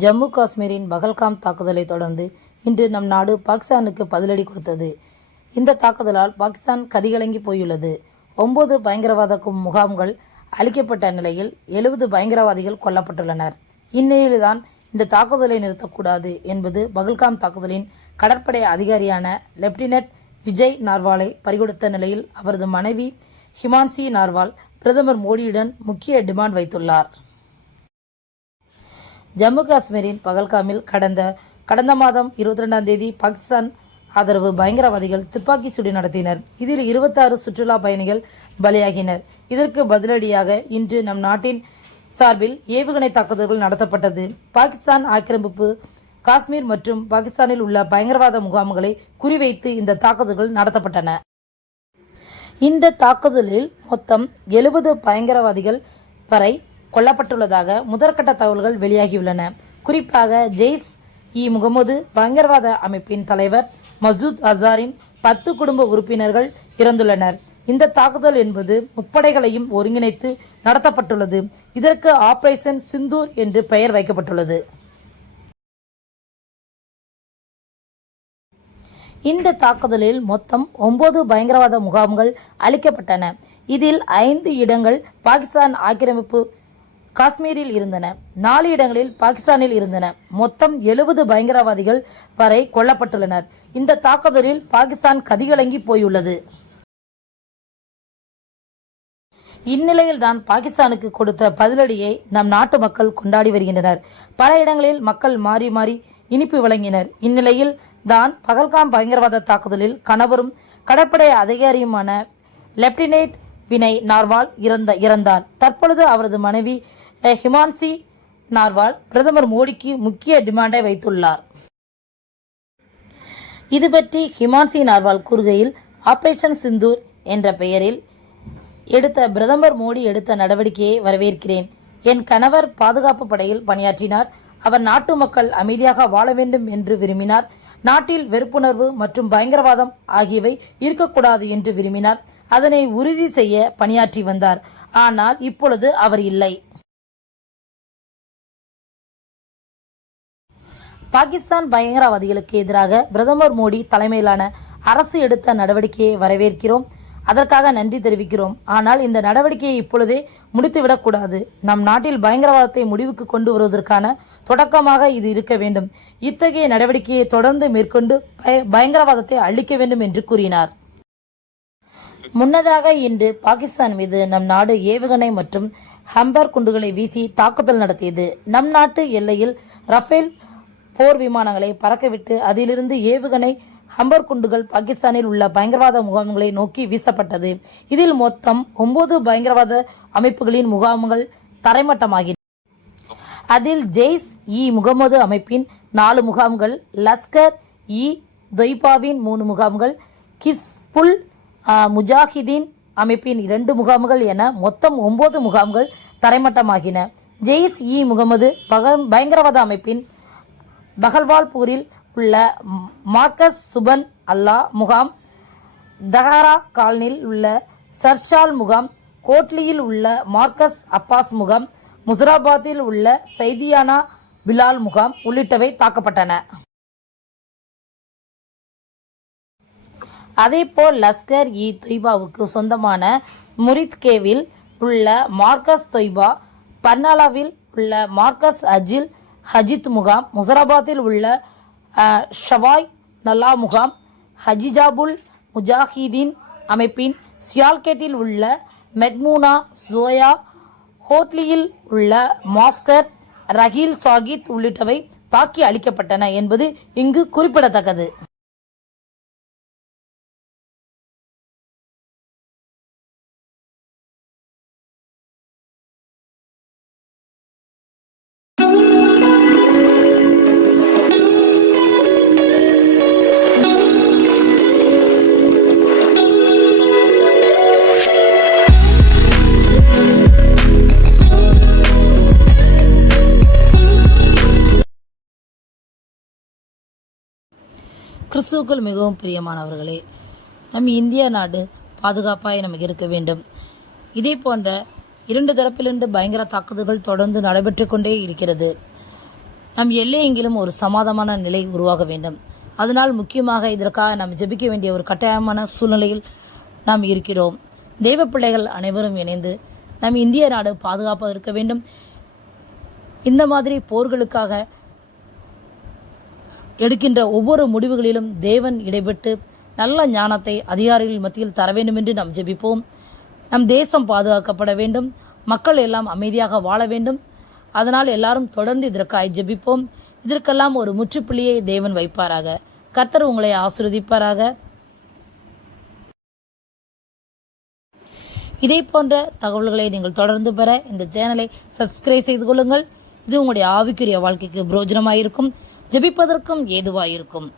ஜம்மு காஷ்மீரின் பகல்காம் தாக்குதலை தொடர்ந்து இன்று நம் நாடு பாகிஸ்தானுக்கு பதிலடி கொடுத்தது. இந்த தாக்குதலால் பாகிஸ்தான் கதிகலங்கி போயுள்ளது. 9 பயங்கரவாத முகாம்கள் அளிக்கப்பட்ட நிலையில் 70 பயங்கரவாதிகள் கொல்லப்பட்டுள்ளனர். இந்நிலையில்தான் இந்த தாக்குதலை நிறுத்தக்கூடாது என்பது பகல்காம் தாக்குதலின் கடற்படை அதிகாரியான லெப்டினன்ட் விஜய் நார்வாலை பறிகொடுத்த நிலையில் அவரது மனைவி ஹிமான்சி நார்வால் பிரதமர் மோடியுடன் முக்கிய டிமாண்ட் வைத்துள்ளார். ஜம்மு காஷ்மீரின் பகல்காமில் கடந்த மாதம் 22ஆம் தேதி பாகிஸ்தான் ஆதரவு பயங்கரவாதிகள் துப்பாக்கி சூடு நடத்தினர். இதில் 26 சுற்றுலா பயணிகள் பலியாகினர். இதற்கு பதிலடியாக இன்று நம் நாட்டின் சார்பில் ஏவுகணை தாக்குதல்கள் நடத்தப்பட்டது. பாகிஸ்தான் ஆக்கிரமிப்பு காஷ்மீர் மற்றும் பாகிஸ்தானில் உள்ள பயங்கரவாத முகாம்களை குறிவைத்து இந்த தாக்குதல்கள் நடத்தப்பட்டன. இந்த தாக்குதலில் மொத்தம் 70 பயங்கரவாதிகள் வரை கொல்லப்பட்டுள்ளதாக முதற்கட்ட தகவல்கள் வெளியாகியுள்ளன. குறிப்பாக ஜெய்ஷ்-இ-முகமது பயங்கரவாத அமைப்பின் தலைவர் மசூத் அசாரின் 10 குடும்ப உறுப்பினர்கள் இறந்துள்ளனர். இந்த தாக்குதல் என்பது முப்படைகளையும் ஒருங்கிணைத்து நடத்தப்பட்டுள்ளது. இதற்கு ஆபரேஷன் சிந்தூர் என்று பெயர் வைக்கப்பட்டுள்ளது. இந்த தாக்குதலில் மொத்தம் 9 பயங்கரவாத முகாம்கள் அளிக்கப்பட்டன. இதில் 5 இடங்கள் பாகிஸ்தான் ஆக்கிரமிப்பு காஷ்மீரில் இருந்தன. 4 இடங்களில் பாகிஸ்தானில் இருந்தன. மொத்தம் 70 பயங்கரவாதிகள் வரை கொல்லப்பட்டுள்ளனர். இந்த தாக்குதலில் பாகிஸ்தான் கதிகலங்கி போயுள்ளது. இந்நிலையில்தான் பாகிஸ்தானுக்கு கொடுத்த பதிலடியை நம் நாட்டு மக்கள் கொண்டாடி வருகின்றனர். பல இடங்களில் மக்கள் மாறி மாறி இனிப்பு வழங்கினர். இந்நிலையில் தான் பகல்காம் பயங்கரவாத தாக்குதலில் கணவரும் கடற்படை அதிகாரியுமான லெப்டினன்ட் வினய் நார்வால் இறந்தார். தற்பொழுது அவரது மனைவி ஹிமான்சி நார்வால் பிரதமர் மோடிக்கு முக்கிய டிமாண்டை வைத்துள்ளார். இது பற்றி ஹிமான்சி நார்வால் கூறுகையில், ஆபரேஷன் சிந்தூர் என்ற பெயரில் எடுத்த பிரதமர் மோடி எடுத்த நடவடிக்கையை வரவேற்கிறேன். என் கணவர் பாதுகாப்பு படையில் பணியாற்றினார். அவர் நாட்டு மக்கள் அமைதியாக வாழ வேண்டும் என்று விரும்பினார். நாட்டில் வெறுப்புணர்வு மற்றும் பயங்கரவாதம் ஆகியவை இருக்கக்கூடாது என்று விரும்பினார். அதனை உறுதி செய்ய பணியாற்றி வந்தார். ஆனால் இப்பொழுது அவர் இல்லை. பாகிஸ்தான் பயங்கரவாதிகளுக்கு எதிராக பிரதமர் மோடி தலைமையிலான அரசு எடுத்த நடவடிக்கையை வரவேற்கிறோம். அதற்காக நன்றி தெரிவிக்கிறோம். ஆனால் இந்த நடவடிக்கையை இப்பொழுதே முடித்துவிடக்கூடாது. நம் நாட்டில் பயங்கரவாதத்தை முடிவுக்கு கொண்டு வருவதற்கான தொடக்கமாக இது இருக்க வேண்டும். இத்தகைய நடவடிக்கையை தொடர்ந்து மேற்கொண்டு பயங்கரவாதத்தை அழிக்க வேண்டும் என்று கூறினார். முன்னதாக இன்று பாகிஸ்தான் மீது நம் நாடு ஏவுகணை மற்றும் ஹம்பர் குண்டுகளை வீசி தாக்குதல் நடத்தியது. நம் நாட்டு எல்லையில் ரஃபேல் போர் விமானங்களை பறக்கவிட்டு அதிலிருந்து ஏவுகணை ஹம்பர் குண்டுகள் பாகிஸ்தானில் உள்ள பயங்கரவாத முகாம்களை நோக்கி வீசப்பட்டது. இதில் மொத்தம் 9 பயங்கரவாத அமைப்புகளின் முகாம்கள் தரைமட்டமாகின. அதில் ஜெய்ஷ்-இ-முகமது அமைப்பின் 4 முகாம்கள், லஷ்கர்-இ-தொய்பாவின் 3 முகாம்கள், ஹிஸ்புல் முஜாஹிதீன் அமைப்பின் 2 முகாம்கள் என மொத்தம் 9 முகாம்கள் தரைமட்டமாகின. ஜெய்ஷ்-இ-முகமது பயங்கரவாத அமைப்பின் பகல்வால்பூரில் உள்ள மார்க்கஸ் சுபன் அல்லா முகாம், தஹரா காலனில் உள்ள சர்ஷால் முகாம், கோட்லியில் உள்ள மார்க்கஸ் அப்பாஸ் முகாம், முசராபாத்தில் உள்ள சைதியானா பிலால் முகாம் உள்ளிட்டவை தாக்கப்பட்டன. அதேபோல் லஷ்கர்-இ-தொய்பாவுக்கு சொந்தமான முரித்கேவில் உள்ள மார்க்கஸ் தொய்பா, பர்னாலாவில் உள்ள மார்க்கஸ் ஹஜித் முகாம், முசராபாத்தில் உள்ள ஷவாய் நல்லா முகாம், ஹஜிஜாபுல் முஜாஹிதீன் அமைப்பின் சியால்கேட்டில் உள்ள மெக்மூனா ஜோயா, ஹோட்லியில் உள்ள மாஸ்கர் ரஹீல் சாகித் உள்ளிட்டவை தாக்கி அளிக்கப்பட்டன என்பது இங்கு குறிப்பிடத்தக்கது. கிறிஸ்துவுக்குள் மிகவும் பிரியமானவர்களே, நம் இந்திய நாடு பாதுகாப்பாய் நமக்கு இருக்க வேண்டும். இதே போன்ற 2 தரப்பிலிருந்து பயங்கர தாக்குதல்கள் தொடர்ந்து நடைபெற்று கொண்டே இருக்கிறது. நம் எல்லையெங்கிலும் ஒரு சமாதானமான நிலை உருவாக வேண்டும். அதனால் முக்கியமாக இதற்காக நாம் ஜெபிக்க வேண்டிய ஒரு கட்டாயமான சூழ்நிலையில் நாம் இருக்கிறோம். தெய்வ பிள்ளைகள் அனைவரும் இணைந்து நம் இந்திய நாடு பாதுகாப்பாக இருக்க வேண்டும். இந்த மாதிரி போர்களுக்காக எடுக்கின்ற ஒவ்வொரு முடிவுகளிலும் தேவன் இடைபெற்று நல்ல ஞானத்தை அதிகாரிகள் மத்தியில் தர வேண்டும் என்று நாம் ஜெபிப்போம். நம் தேசம் பாதுகாக்கப்பட வேண்டும். மக்கள் எல்லாம் அமைதியாக வாழ வேண்டும். அதனால் எல்லாரும் தொடர்ந்து இதற்காக ஜெபிப்போம். இதற்கெல்லாம் ஒரு முற்றுப்புள்ளியை தேவன் வைப்பாராக. கர்த்தர் உங்களை ஆசீர்வதிப்பாராக. இதே போன்ற தகவல்களை நீங்கள் தொடர்ந்து பெற இந்த சேனலை சப்ஸ்கிரைப் செய்து கொள்ளுங்கள். இது உங்களுடைய ஆவிக்குரிய வாழ்க்கைக்கு பிரயோஜனமாயிருக்கும், ஜெபிப்பதற்கும் ஏதுவாயிருக்கும்.